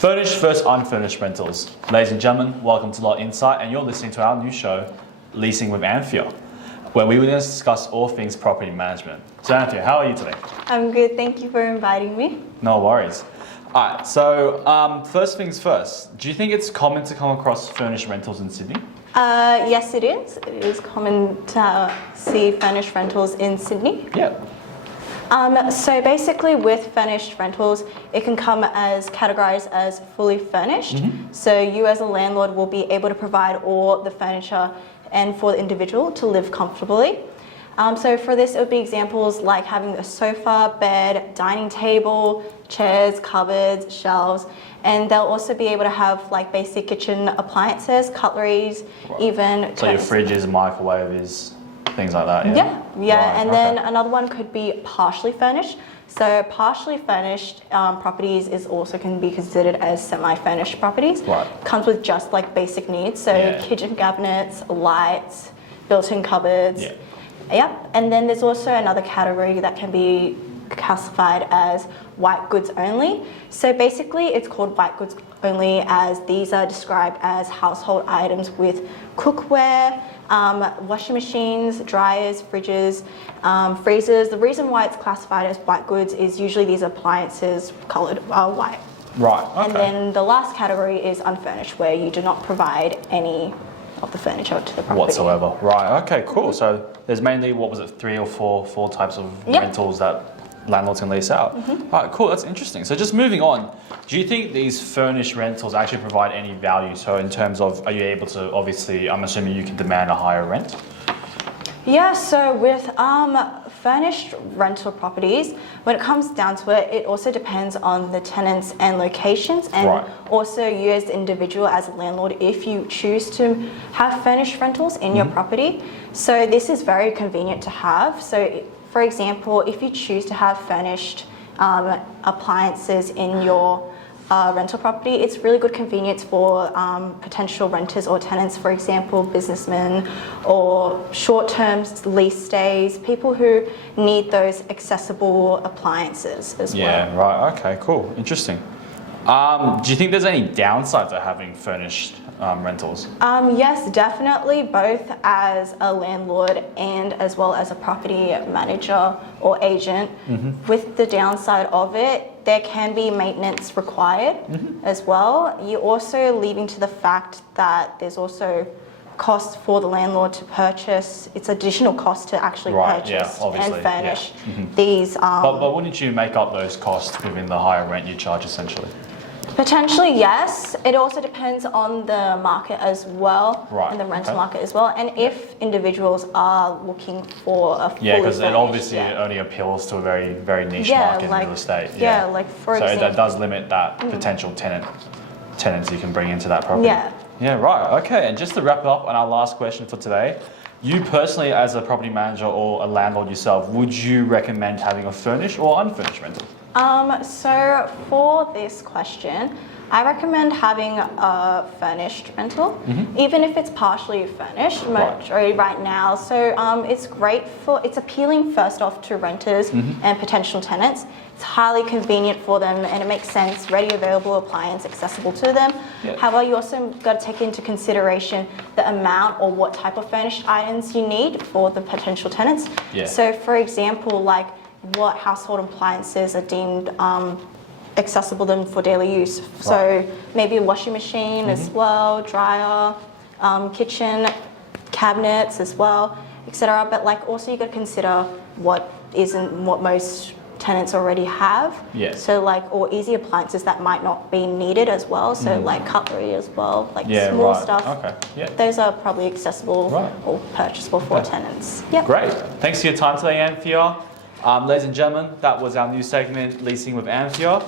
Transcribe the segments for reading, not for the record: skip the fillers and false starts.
Furnished versus unfurnished rentals. Ladies and gentlemen, welcome to Lot Insight, and you're listening to our new show, Leasing with Anthea, where we will discuss all things property management. So Anthea, how are you today? I'm good, thank you for inviting me. No worries. Alright, so first things first, do you think it's common to come across furnished rentals in Sydney? Yes, it is. It is common to see furnished rentals in Sydney. Yeah. So basically with furnished rentals, it can come as categorized as fully furnished. So you as a landlord will be able to provide all the furniture and for the individual to live comfortably. So for this, it would be examples like having a sofa, bed, dining table, chairs, cupboards, shelves, and they'll also be able to have like basic kitchen appliances, cutleries, even So your fridges, microwaves, things like that, yeah. Right, And then another one could be partially furnished. So partially furnished properties can be considered as semi-furnished properties. Right. Comes with just like basic needs, so kitchen cabinets, lights, built-in cupboards. Yeah. Yep. And then there's also another category that can be classified as white goods only. So basically it's called white goods only as these are described as household items with cookware, washing machines, dryers, fridges, freezers. The reason why it's classified as white goods is usually these appliances coloured white. Right, okay. And then the last category is unfurnished, where you do not provide any of the furniture to the property. Whatsoever. Right, okay, cool. So there's mainly, what was it, three or four types of rentals that landlords can lease out. All right, cool, that's interesting. So just moving on, do you think these furnished rentals actually provide any value? So in terms of, are you able to, obviously, I'm assuming you can demand a higher rent? Yeah, so with furnished rental properties, when it comes down to it, it also depends on the tenants and locations, and also you as the individual, as a landlord, if you choose to have furnished rentals in your property. So this is very convenient to have. So for example, if you choose to have furnished appliances in your rental property, it's really good convenience for potential renters or tenants, for example, businessmen or short-term lease stays, people who need those accessible appliances as well. Yeah, right, okay, cool, interesting. Do you think there's any downside to having furnished rentals? Yes, definitely, both as a landlord and as well as a property manager or agent. With the downside of it, there can be maintenance required as well. You're also leaving to the fact that there's also cost for the landlord to purchase. It's additional cost to actually purchase and furnish these. But wouldn't you make up those costs within the higher rent you charge essentially? Potentially, yes. It also depends on the market as well, and the rental market as well, and if individuals are looking for a fully because it furnished, obviously only appeals to a very, very niche market in real estate. Like for example. So that does limit that potential tenants you can bring into that property. Yeah, right. Okay, and just to wrap up on our last question for today, you personally, as a property manager or a landlord yourself, would you recommend having a furnished or unfurnished rental? So for this question, I recommend having a furnished rental, even if it's partially furnished, majority right now. So it's great it's appealing first off to renters and potential tenants. It's highly convenient for them and it makes sense, ready available appliance accessible to them. However, you also got to take into consideration the amount or what type of furnished items you need for the potential tenants. So for example, like what household appliances are deemed accessible to them for daily use. So maybe a washing machine as well, dryer, kitchen cabinets as well, etc. But like also you got to consider what most tenants already have. So like, or easy appliances that might not be needed as well. So like cutlery as well, like small stuff. Those are probably accessible or purchasable for tenants. Great. Thanks for your time today, Anthea. Ladies and gentlemen, that was our new segment, Leasing with Anthea.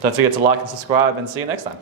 Don't forget to like and subscribe, and see you next time.